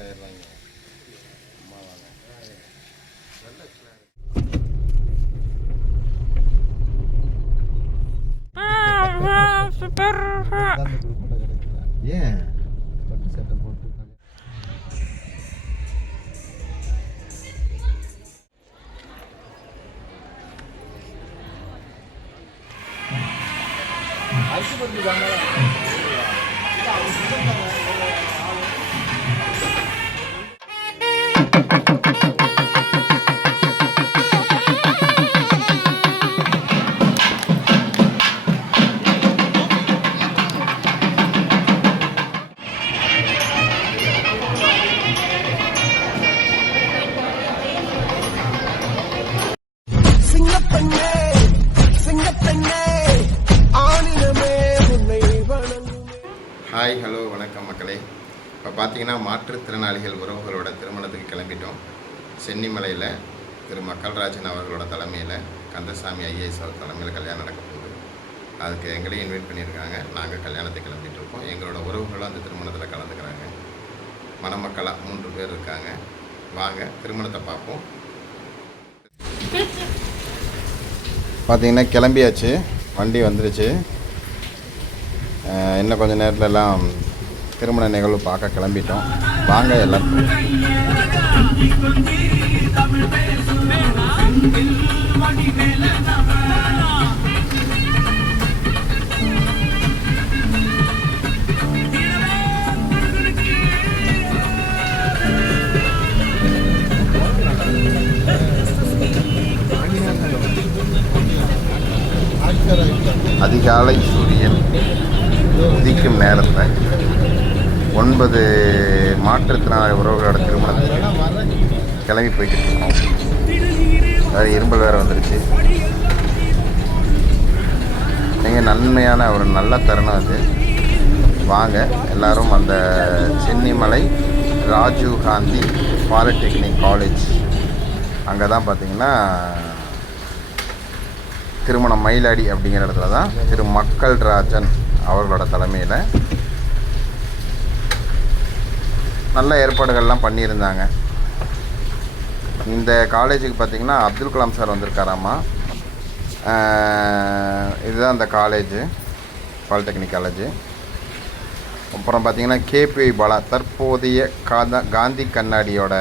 Silent ஆயிடுறாங்க. அம்மா வாங்க. சூப்பர். ஏன் பட்டு சட்டை போட்டு அரிசி பருப்பு தாங்க. ஹாய், ஹலோ, வணக்கம் மக்களே. இப்போ பார்த்தீங்கன்னா மாற்றுத்திறனாளிகள் உறவுகளோட திருமணத்துக்கு கிளம்பிட்டோம். சென்னிமலையில் திரு மக்கள்ராஜன் அவர்களோட தலைமையில் கந்தசாமி ஐஏஎஸ் அவர் தலைமையில் கல்யாணம் நடக்க போகுது. அதுக்கு எங்களையும் இன்வைட் பண்ணியிருக்காங்க. நாங்கள் கல்யாணத்துக்கு கிளம்பிட்டு இருக்கோம். எங்களோட உறவுகளும் அந்த திருமணத்தில் கலந்துக்கிறாங்க. மணமக்களாக 3 பேர் இருக்காங்க. வாங்க திருமணத்தை பார்ப்போம். பார்த்தீங்கன்னா கிளம்பியாச்சு, வண்டி வந்துருச்சு. இன்னும் கொஞ்சம் நேரத்தில் எல்லாம் திருமண நிகழ்வு பார்க்க கிளம்பிட்டோம். வாங்க எல்லாம். அதிகாலை சூரியன் உதிக்கும் நேரத்தில் 9 மாற்றுத்திறனாளி உறவுகளோட திருமணத்துக்கு கிளம்பி போய்கிட்டு இருக்கோம். வேறு இரும்பல் வேறு வந்துருச்சு. நீங்கள் நன்மையான ஒரு நல்ல தருணம் அது. வாங்க எல்லோரும் அந்த சென்னிமலை ராஜீவ் காந்தி பாலிடெக்னிக் காலேஜ் அங்கே தான் பார்த்தீங்கன்னா திருமணம் மயிலாடி அப்படிங்கிற இடத்துல தான் திரு மக்கள்ராஜன் அவர்களோட தலைமையில் நல்ல ஏற்பாடுகள்லாம் பண்ணியிருந்தாங்க. இந்த காலேஜுக்கு பார்த்திங்கன்னா அப்துல் கலாம் சார் வந்திருக்காராம்மா. இதுதான் அந்த காலேஜு, பாலிடெக்னிக் காலேஜு. அப்புறம் பார்த்திங்கன்னா கேபி பாலா, தற்போதைய காந்தி கண்ணாடியோட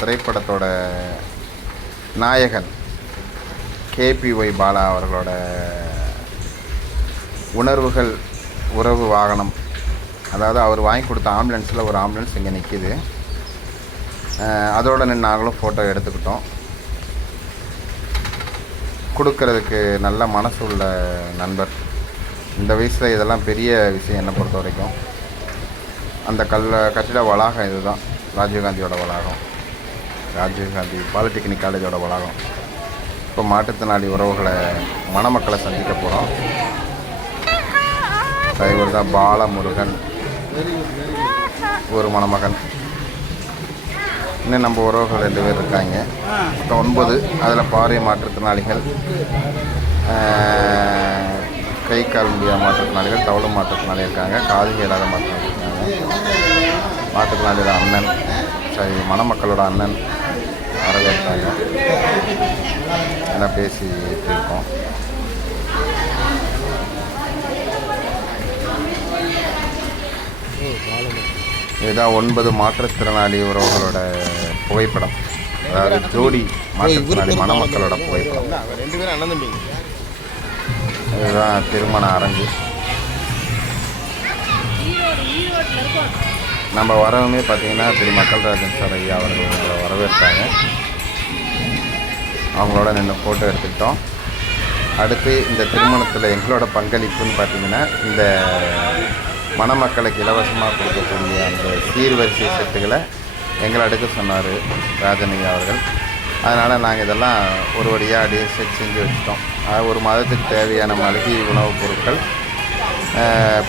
திரைப்படத்தோட நாயகன் கேபிஒய் பாலா அவர்களோட உணர்வுகள் உறவு வாகனம், அதாவது அவர் வாங்கி கொடுத்த ஆம்புலன்ஸில் ஒரு ஆம்புலன்ஸ் இங்கே நிற்கிது. அதோடு நின்று நாங்களும் ஃபோட்டோ எடுத்துக்கிட்டோம். கொடுக்கறதுக்கு நல்ல மனசு உள்ள நண்பர். இந்த வயசில் இதெல்லாம் பெரிய விஷயம் என்னை பொறுத்த வரைக்கும். அந்த கட்டிட வளாகம் இதுதான், ராஜீவ்காந்தியோட வளாகம், ராஜீவ்காந்தி பாலிடெக்னிக் காலேஜோட வளாகம். இப்போ மாற்றுத்திறனாளி உறவுகளை மணமக்களை சந்திக்க போகிறோம். இவர் தான் பாலமுருகன், ஒரு மணமகன். இன்னும் நம்ம உறவுகள் 2 பேர் இருக்காங்க. மொத்தம் 9. அதில் பாரிய மாற்றுத்திறனாளிகள், கை கால் முடியாத மாற்றுத்திறனாளிகள், தவளை மாற்றுத்திறனாளி இருக்காங்க, காது கேளாத மாற்றுத்திறனாளி இருக்காங்க. மாற்றுத்திறனாளியோட அண்ணன், மணமக்களோட அண்ணன் வரவேற்றாங்க. எல்லாம் பேசிட்டு இருக்கோம். இதுதான் 9 மாற்றுத்திறனாளி உறவுகளோட புகைப்படம், அதாவது ஜோடி மாற்றுத்திறனாளி மணமக்களோட புகைப்படம். 2 பேரும் அண்ணன் தம்பி. இதுதான் திருமண அரங்கு. நம்ம வரவுமே பார்த்தீங்கன்னா திரு மக்கள்ராஜன் சார் ஐயா அவர்கள் வரவேற்றாங்க. அவங்களோட நின்று ஃபோட்டோ எடுத்துக்கிட்டோம். அடுத்து இந்த திருமணத்தில் எங்களோட பங்களிப்புன்னு பார்த்திங்கன்னா, இந்த மணமக்களுக்கு இலவசமாக கொடுக்கக்கூடிய அந்த சீர்வரிசை செட்டுகளை எங்களை எடுக்க சொன்னார் ராஜனையா அவர்கள். அதனால் நாங்கள் இதெல்லாம் ஒரு வழியாக அப்படியே செட் செஞ்சு வச்சுட்டோம். ஒரு மாதத்துக்கு தேவையான மளிகை உணவுப் பொருட்கள்,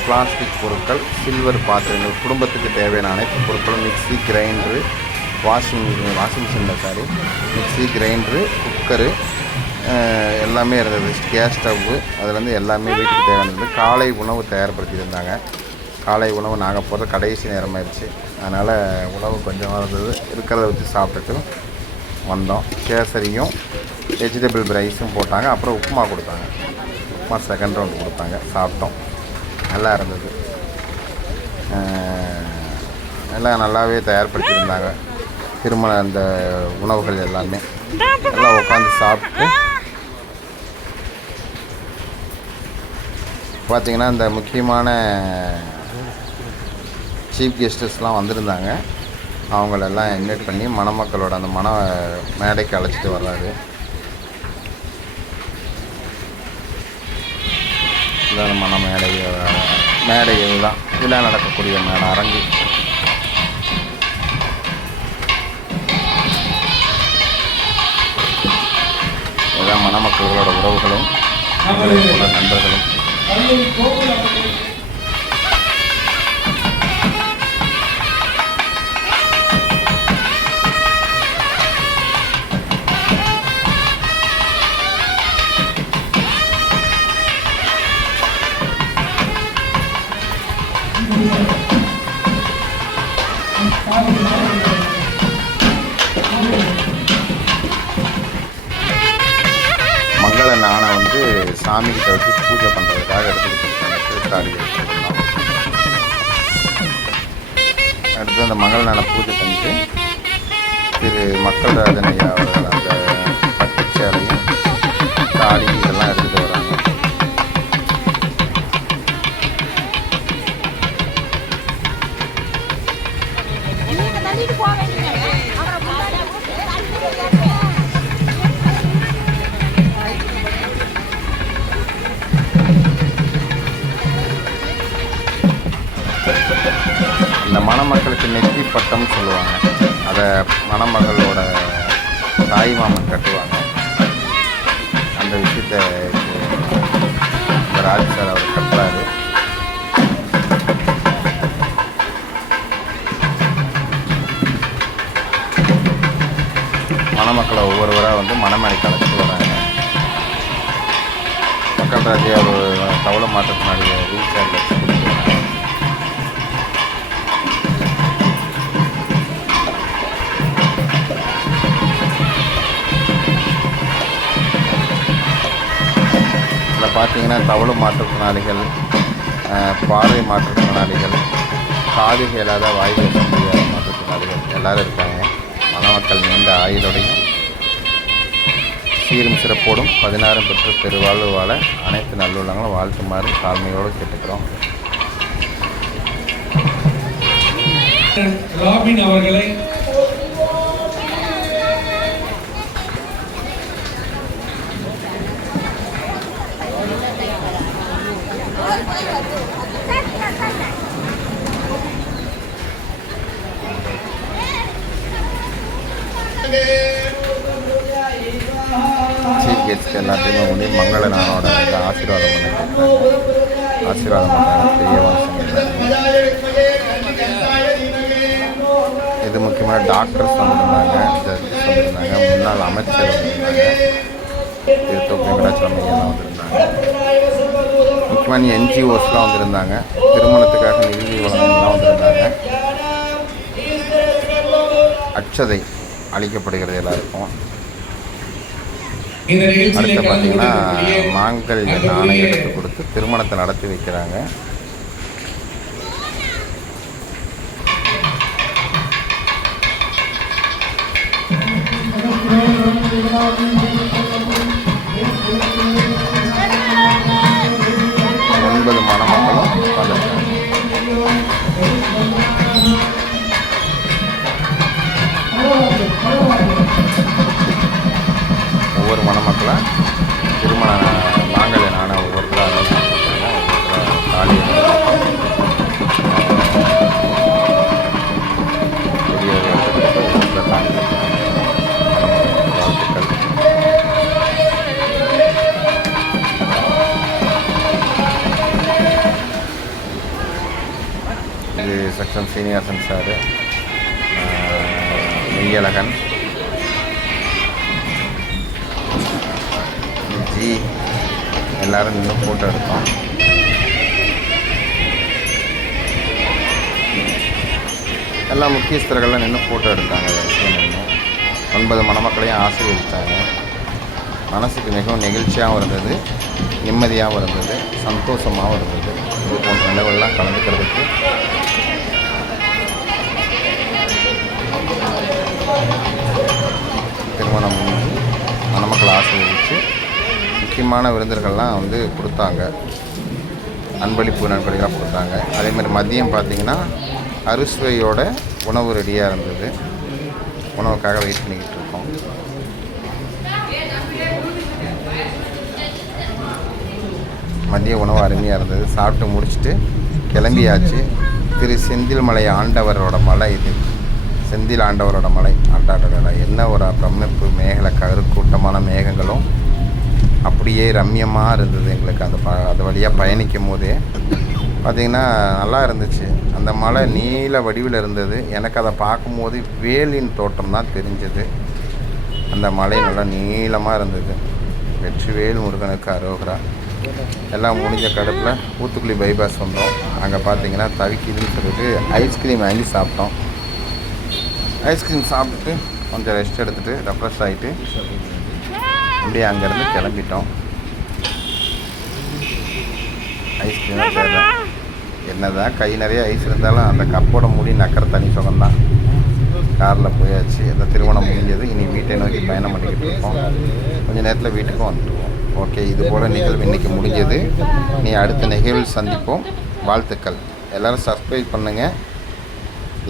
பிளாஸ்டிக் பொருட்கள், சில்வர் பாத்திரங்கள், குடும்பத்துக்கு தேவையான அனைத்து பொருட்களும், மிக்சி, கிரைண்டரு, வாஷிங் மிஷினில் மிக்சி, கிரைண்டரு, குக்கரு எல்லாமே இருந்தது. கேஸ் ஸ்டவ்வு, அதுலேருந்து எல்லாமே வீட்டுக்கு தேவையானது. காலை உணவு தயார்படுத்தியிருந்தாங்க. காலை உணவு நாங்கள் போகிற கடைசி நேரமாகிடுச்சு. அதனால் உணவு கொஞ்சமாக இருந்தது, இருக்கிறத வச்சு சாப்பிட்டுட்டு வந்தோம். கேசரியும் வெஜிடபிள் ரைஸும் போட்டாங்க. அப்புறம் உப்புமா கொடுத்தாங்க. உப்புமா செகண்ட் ரவுண்டு கொடுத்தாங்க, சாப்பிட்டோம். நல்லா இருந்தது. எல்லாம் நல்லாவே தயார்படுத்தியிருந்தாங்க. திருமண அந்த உணவுகள் எல்லாமே எல்லாம் உட்காந்து சாப்பிட்டு பார்த்திங்கன்னா இந்த முக்கியமான சீஃப் கெஸ்டஸ்லாம் வந்திருந்தாங்க. அவங்களெல்லாம் இன்வைட் பண்ணி மணமக்களோட அந்த மேடைக்கு அழைச்சிட்டு வர்றாரு. இதான் மேடை இதுதான் இதெல்லாம் நடக்கக்கூடிய மேடை அரங்கு. இதுதான் மணமக்களோட உறவுகளும் நண்பர்களும். மங்கள நாணை வந்து சாமிக்கிட்ட வச்சு பூஜை பண்ணுறதுக்காக எடுத்துகிட்டு போயிருக்காங்க. திருத்தாடி எடுத்துருக்கோம். அடுத்து அந்த மங்கள நாணை பூஜை பண்ணிட்டு மக்கள் ராஜனையா அவர்கள் அந்த பட்டுச்சேலையும் தாடி இதெல்லாம் எடுத்துகிட்டு வராங்க. இந்த மணமக்களுக்கு நெத்தி பட்டம்னு சொல்லுவாங்க. அதை மணமகளோட தாய் மாமன் கட்டுவாங்க. அந்த விஷயத்தை ராஜ் சார் அவர் கட்டுறாரு. மணமக்களை ஒவ்வொருவராக வந்து மணமேடைக்கு அழைச்சிட்டு வராங்க. மக்கள் ராஜே அவர் தவளை மாற்றத்தினுடைய வீல் சேரில் வச்சு கொடுத்துருவாங்க. இதில் பார்த்தீங்கன்னா தவளை மாற்றுத்திறனாளிகள், பார்வை மாற்றுத்திறனாளிகள், காது கேளாத வாய் பேச முடியாத மாற்றுத்திறனாளிகள் எல்லோரும் இருக்காங்க. மணமக்கள் நீண்ட ஆயுளோடையும் சீரும் சிறப்போடும் 16 பெற்று பெருவாழ்வு வாழ அனைத்து நல்லுள்ளங்களும் வாழ்த்துமாறு தாழ்மையோடு கேட்டுக்கிறோம். ராபின் அவர்களை சீஃப் கெஸ்ட் எல்லாத்தையுமே வந்து மங்கள நாளோட ஆசீர்வாதம் பண்ணுறாங்க. பெரிய இது முக்கியமான டாக்டர்ஸ் வந்திருந்தாங்க, ஜட்ஜஸ் வந்திருந்தாங்க, முன்னாள் அமைச்சர் வந்திருந்தாங்க, வெங்கடாச்சலம் ஐயெல்லாம் வந்திருந்தாங்க. முக்கியமான என்ஜிஓஸ்லாம் வந்திருந்தாங்க. திருமணத்துக்காக நிதி வழங்கலாம் வந்திருந்தாங்க. அட்சதை அளிக்கப்படுகிறது எல்லாருக்கும். அடுத்து பார்த்தீங்கன்னா மாங்கல்ய நாணயம் எடுத்து கொடுத்து திருமணத்தை நடத்தி வைக்கிறாங்க. ஒன்பது மணமக்களும் உட்காந்துருக்காங்க. ஒவ்வொரு மணமக்களை திருமண மாங்கல்ய நாணயம் ஒவ்வொருத்தராக தாலி வாழ்த்துக்கள். இது section Srinivasan sir, Meiyazhagan G எல்லோரும் நின்று ஃபோட்டோ எடுத்தோம். எல்லா முக்கியஸ்தர்கள்லாம் நின்று ஃபோட்டோ எடுத்தாங்க. வரிசையாக நின்று 9 மணமக்களையும் ஆசீர்வதித்தாங்க. மனசுக்கு மிகவும் நெகிழ்ச்சியாகவும் இருந்தது, நிம்மதியாகவும் இருந்தது, சந்தோஷமாகவும் இருந்தது. இது போன்ற நிலவெல்லாம் கலந்துக்கிறதுக்கு திருமணம் முடிஞ்சு மணமக்களை ஆசீர்வதித்து முக்கியமான விருந்தினர்கள்லாம் வந்து கொடுத்தாங்க. அன்பளிப்பு நன்கொடைகளாக கொடுத்தாங்க. அதேமாதிரி மதியம் பார்த்திங்கன்னா அறுசுவையோட உணவு ரெடியாக இருந்தது. உணவுக்காக வெயிட் பண்ணிக்கிட்டு இருக்கோம். மதிய உணவு அருமையாக இருந்தது. சாப்பிட்டு முடிச்சுட்டு கிளம்பியாச்சு. திரு செந்தில்மலை ஆண்டவரோட மலை இது. செந்தில் ஆண்டவரோட மலை. ஆண்டாடோட என்ன ஒரு பிரமிப்பு! மேகலை கருக்கூட்டமான மேகங்களும் அப்படியே ரம்யமாக இருந்தது. எங்களுக்கு அது வழியாக பயணிக்கும் போதே பார்த்திங்கன்னா நல்லா இருந்துச்சு. அந்த மலை நீல வடிவில் இருந்தது. எனக்கு அதை பார்க்கும்போது வேலின் தோட்டம் தான் தெரிஞ்சது. அந்த மலை நல்லா நீளமாக இருந்தது. வெற்றிவேல் முருகனுக்கு அரோகரா. எல்லாம் முடிஞ்ச கடுப்பில் ஊத்துக்குளி பைபாஸ் வந்தோம். அங்கே பார்த்திங்கன்னா தவிக்குதுன்னு சொல்லிட்டு ஐஸ்கிரீம் வாங்கி சாப்பிட்டோம். ஐஸ்கிரீம் சாப்பிட்டுட்டு கொஞ்சம் ரெஸ்ட் எடுத்துகிட்டு ரெஃப்ரெஷ் ஆகிட்டு அப்படியே அங்கேருந்து கிளம்பிட்டோம். ஐஸ்கிரீம் தேடுறேன். என்னதான் கை நிறைய ஐஸ் இருந்தாலும் அந்த கப்போட மூடி நக்கிற தனி சுகம்தான். காரில் போயாச்சு. அந்த திருமணம் முடிஞ்சது. இனி வீட்டை நோக்கி பயணம் பண்ணிக்கிட்டு இருக்கோம். கொஞ்சம் நேரத்தில் வீட்டுக்கும் வந்துடுவோம். ஓகே, இது போல் நிகழ்வு இன்றைக்கி முடிஞ்சது. நீ அடுத்த நிகழ்வில் சந்திப்போம். வாழ்த்துக்கள். எல்லோரும் சப்ஸ்கிரைப் பண்ணுங்கள்,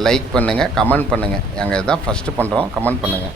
லைக் பண்ணுங்கள், கமெண்ட் பண்ணுங்கள். நாங்கள் இதுதான் ஃபஸ்ட்டு பண்ணுறோம். கமெண்ட் பண்ணுங்கள்.